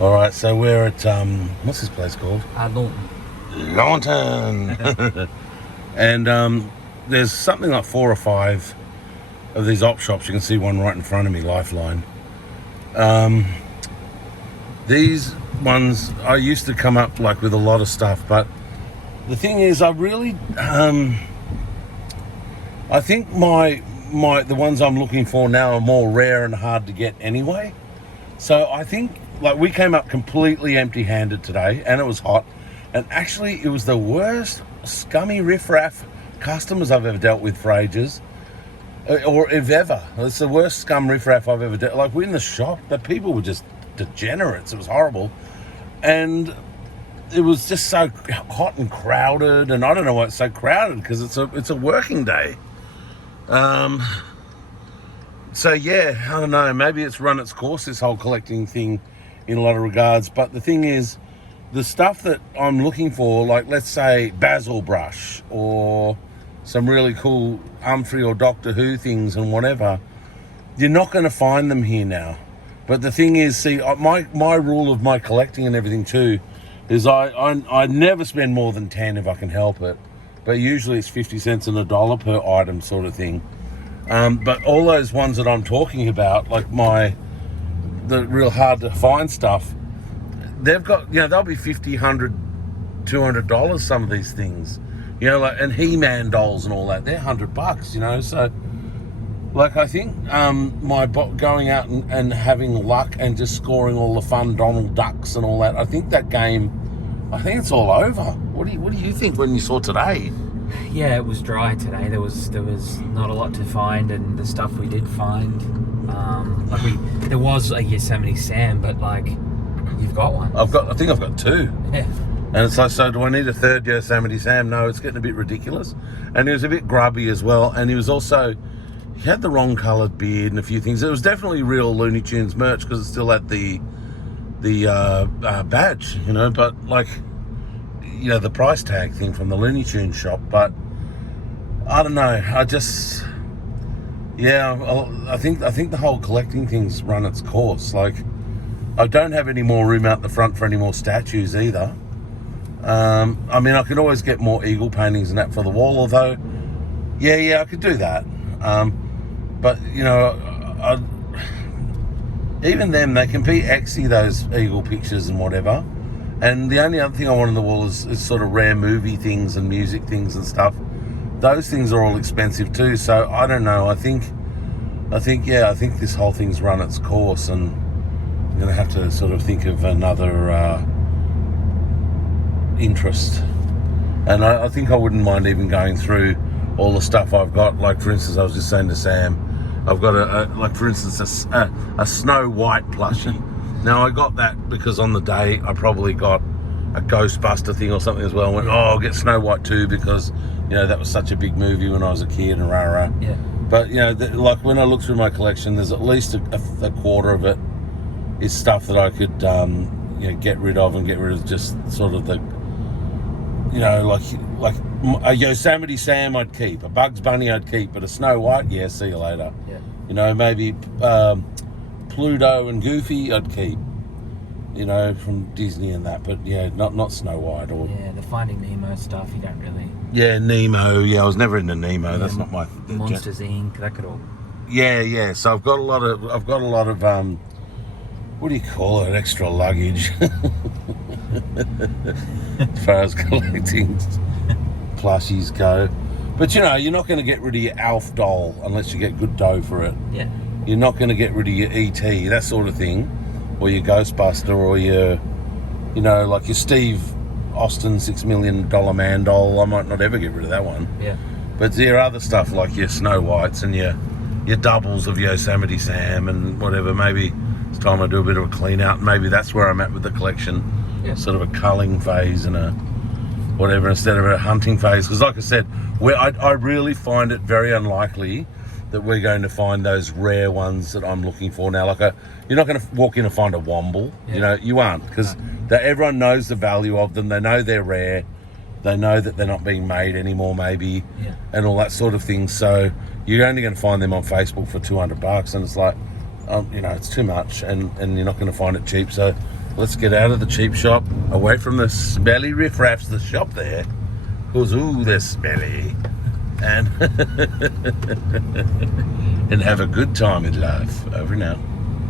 All right, so we're at what's this place called? Lawton. Lawton. And there's something like 4 or 5 of these op shops. You can see one right in front of me, Lifeline. These ones I used to come up like with a lot of stuff, but the thing is, I really, I think the ones I'm looking for now are more rare and hard to get anyway. So I think, like, we came up completely empty-handed today, and it was hot. And actually, it was the worst scummy riffraff customers I've ever dealt with for ages, or if ever. It's the worst scum riffraff I've ever dealt. Like, we're in the shop, the people were just degenerates. It was horrible, and it was just so hot and crowded. And I don't know why it's so crowded, because it's a working day. So yeah, I don't know, maybe it's run its course, this whole collecting thing, in a lot of regards. But the thing is, the stuff that I'm looking for, like, let's say Basil brush or some really cool Humphrey or Doctor Who things and whatever, you're not going to find them here now. But the thing is, see, my rule of my collecting and everything too is I never spend more than 10 if I can help it. But usually it's 50 cents and $1 per item sort of thing. But all those ones that I'm talking about, like the real hard to find stuff, they've got, they'll be $50, $100, $200, some of these things. Like, and He-Man dolls and all that, they're $100, so, like, I think going out and having luck and just scoring all the fun Donald Ducks and all that, I think that game, it's all over. What do you think when you saw today? Yeah, it was dry today. There was not a lot to find, and the stuff we did find, there was a Yosemite Sam, but like, you've got one. I think I've got 2. Yeah. And it's like, so do I need a third Yosemite Sam? No, it's getting a bit ridiculous. And he was a bit grubby as well. And he had the wrong coloured beard and a few things. It was definitely real Looney Tunes merch, because it still had the badge, but like, the price tag thing from the Looney Tunes shop. But I don't know. I think the whole collecting thing's run its course. Like, I don't have any more room out the front for any more statues either. I could always get more eagle paintings and that for the wall, although, I could do that. But, even them, they can be exy, those eagle pictures and whatever. And the only other thing I want on the wall is sort of rare movie things and music things and stuff. Those things are all expensive too, so I don't know. I think this whole thing's run its course, and I'm going to have to sort of think of another interest. And I think I wouldn't mind even going through all the stuff I've got. Like, for instance, I was just saying to Sam, I've got a Snow White plushie. Now, I got that because on the day I probably got a Ghostbuster thing or something as well, and went, I'll get Snow White too, because that was such a big movie when I was a kid, and rah. Yeah. But like, when I look through my collection, there's at least a quarter of it is stuff that I could get rid of, and get rid of just sort of the like a Yosemite Sam I'd keep, a Bugs Bunny I'd keep, but a Snow White, see you later. Yeah. Maybe Pluto and Goofy I'd keep, from Disney and that, but not Snow White or the Finding Nemo stuff. You don't really. Yeah, Nemo. Yeah, I was never into Nemo. That's not my Monsters Inc. That could all. Yeah. So I've got a lot of what do you call it? Extra luggage. As far as collecting plushies go. But you're not going to get rid of your Alf doll unless you get good dough for it. Yeah. You're not going to get rid of your E.T., that sort of thing, or your Ghostbuster, or your, like your Steve Austin $6 Million Man doll. I might not ever get rid of that one. Yeah. But there are other stuff like your Snow Whites and your doubles of Yosemite Sam and whatever. Maybe it's time I do a bit of a clean out. Maybe that's where I'm at with the collection. Yeah. Sort of a culling phase and a whatever instead of a hunting phase. Because like I said, I really find it very unlikely that we're going to find those rare ones that I'm looking for now. Like you're not going to walk in and find a Womble. You aren't, because everyone knows the value of them. They know they're rare. They know that they're not being made anymore, maybe, and all that sort of thing. So you're only going to find them on Facebook for $200, and it's like, it's too much, and you're not going to find it cheap. So let's get out of the cheap shop, away from the smelly riffraffs, the shop there. Because, ooh, they're smelly. And, and have a good time in life. Over now.